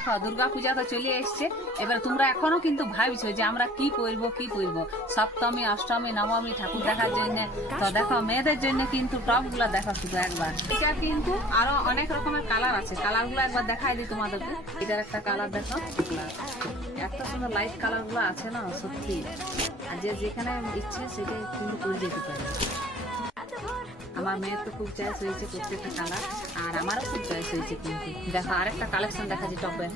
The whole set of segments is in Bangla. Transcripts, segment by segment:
দেখো দুর্গা পূজা তো চলে এসছে, এবার তোমরা এখনো কিন্তু ভাবছো যে আমরা কি পরবো সপ্তমী অষ্টমী নবমী ঠাকুর দেখার জন্য। তো দেখো মেয়েদের জন্য কিন্তু টপ গুলা দেখো শুধু একবার। এটা কিন্তু আরো অনেক রকমের কালার আছে, কালার গুলো একবার দেখাই দিই তোমাদেরকে। এটার একটা কালার দেখো, এত সুন্দর লাইট কালার গুলো আছে না সত্যি। আর যে যেখানে ইচ্ছে সেটাই কিন্তু করে যেতে পারে। আমার মেয়ের তো খুব চয়েস হয়েছে প্রত্যেকটা কালার, আর আমারও খুব চয়েস হয়েছে। কিন্তু দেখো আরেকটা কালেকশন দেখা যায় টপের।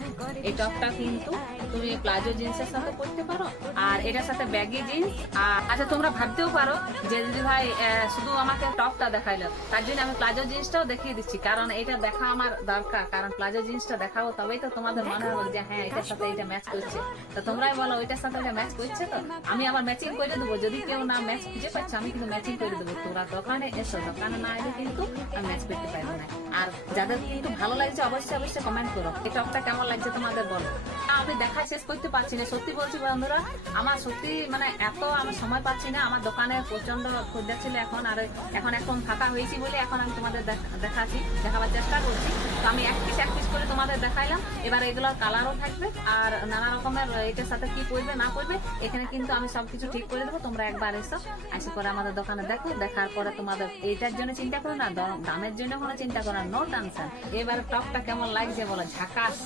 এই টপটা কিন্তু তুমি প্লাজো জিন্সের সাথে পরতে পারো, আর এটার সাথে ব্যাগি জিন্স। আর আচ্ছা তোমরা ভাবতেও পারো যে দিদি ভাই শুধু আমাকে টপটা দেখাইলো, তার জন্য আমি প্লাজো জিন্সটাও দেখিয়ে দিচ্ছি, কারণ এটা দেখা আমার দরকার। কারণ প্লাজো জিন্সটা দেখাবো তবেই তো তোমাদের মনে হবে যে হ্যাঁ এটার সাথে এটা ম্যাচ করছে। তো তোমরাই বলো ওইটার সাথে এটা ম্যাচ করছে, তো আমি আবার ম্যাচিং করে দেবো। যদি কেউ না ম্যাচ খুঁজে পাচ্ছে আমি কিন্তু ম্যাচিং করে দেবো। তোরা দোকানে এসো, দোকানে না এলে কিন্তু আমি ম্যাচ করতে পারবো না। আর যাদের কিন্তু ভালো লাগছে অবশ্যই কমেন্ট করো এই টপটা কেমন লাগছে তোমাদের বলো। আমি দেখা শেষ করতে পারছি না, সত্যি বলছি বন্ধুরা, আমার সত্যি মানে এত আমার সময় পাচ্ছি না। আমার দোকানে প্রচন্ড খদ্দের ছিল এখন, আর এখন ফাঁকা হয়েছি বলে এখন আমি তোমাদের দেখাবার চেষ্টা করছি। তো আমি এক পিস করে তোমাদের দেখাইলাম। এবার এগুলোর কালারও থাকবে আর নানা রকমের এটার সাথে কি পড়বে না পড়বে এখানে কিন্তু আমি সবকিছু ঠিক করে দেবো। তোমরা একবার এসো, আসি পরে আমাদের দোকানে দেখো, দেখার পরে তোমাদের এইটার জন্য চিন্তা করো না, দামের জন্য কোনো চিন্তা করো না, নো টেনশন। এবার টপটা কেমন লাগছে বলো, ঝাকাস।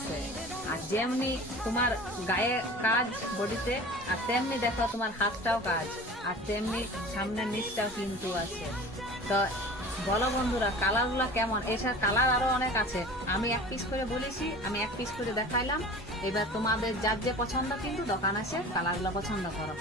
আর যেমনি তোমার গায়ে কাজ বডিতে, আর তেমনি দেখো তোমার হাতটাও কাজ, আর তেমনি সামনের নিচটাও কিন্তু আছে। তো বলো বন্ধুরা কালারগুলো কেমন। এছাড়া কালার আরো অনেক আছে, আমি এক পিস করে বলেছি, আমি এক পিস করে দেখাইলাম। এবার তোমাদের যার যে পছন্দ কিন্তু দোকান আছে কালারগুলো পছন্দ করো।